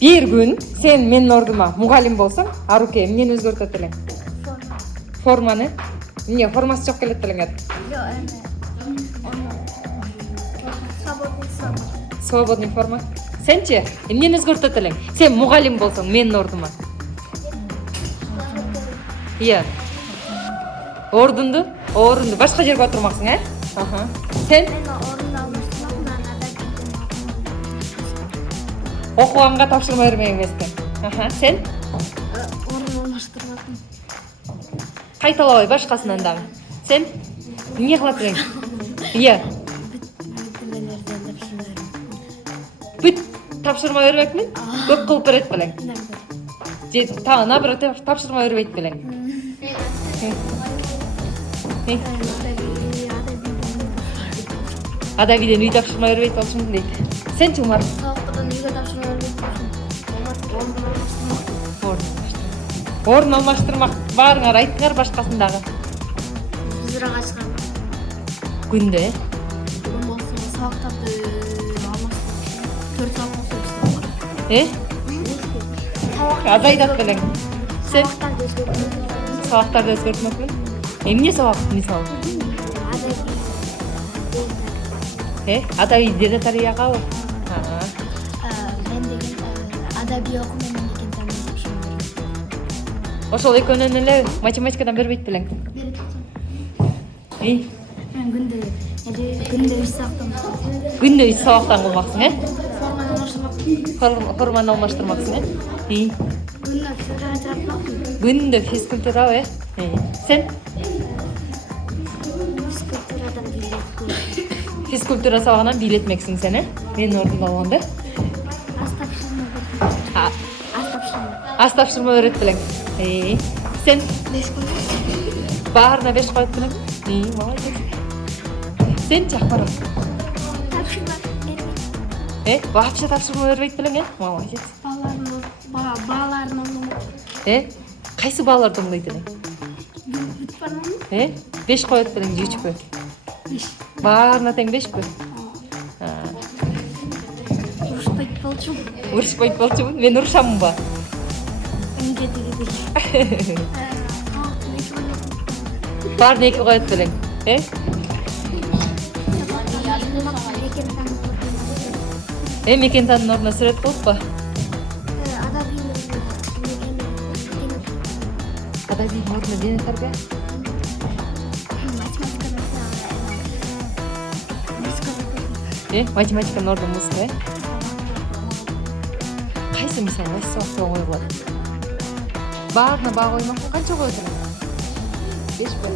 Бир күн сен менин ордума мугалим болсоң, Аруке, эмнени өзгөртөт элең? Форманы? Эмне формасы жок келет элең? Свободный форма. Сенчи, эмнени өзгөртөт элең? Сен мугалим болсоң менин ордума. Iya. Орунду башка жерге отурмаксың, Аха. Сен? Окуганга тапшырма бермек эмеспен. Аха, сен? Орун алмаштырмакмын. Кайталабай башкасынан дагы. Сен? Эмне кылат элең? Iya. Бүт тапшырма бермекмин? Көп кылып берет белең. Же тагына бир тапшырма бербейт белең. Адабиден үй тапшырма бербейт болчумун дейт. Сен Умар? Сабактардан үйгө тапшырма бербейт болчумун. Орун алмаштырмак баарыңар айттыңар башкасын дагы. Бизра качкан. Күндө, Бүгүн болсо сабактарды алмаштырып 4 сабак азайдат белең. Сен сабактарды өзгөртүп. сабактарды өзгөртмөкмүн. Эмне сабак мисалы? Адабий дене тарыягабы? Мен деген адабий окуу менен экенин тапшырма берем. Ошол экөөнөн эле математикадан бербейт белең. Мен күндө 3 сабактан. Күндө 3 сабактан кылмаксың, Форманы алмаштырмакмын. Форманы алмаштырмаксың, Күндө физкультура. Күндө физкультурабы, Сен Физкультурадан билет. физкультура сабагынан бийлетмексиң сен, Менин ордумда болгондо. Аз тапшырма берет белең. Сен 5 күн. баарына 5 коет белең. Молодец. Сен Жакпаров. Тапшырма бербейт. Вообще тапшырма бербейт белең, Молодец. Бааларын оңдомок. Кайсы бааларды оңдойт элең? Бүт бармамы? 5 коет белең, 3пү? 5. Баарына тең 5пү? Урушпайт болчумун. Урушпайт болчумун. Мен урушамын ба? Эмге тигиби. Баарына 2 коет белең. Мекентанын ордуна сүрөт болуп ба? Адабийдин ордуна дене тарбия? Математиканын ордуна музыка, Кайсы мисалы, кайсы сабакта оңой болот? Баарына баа коймок, канча коет элең? 5пү?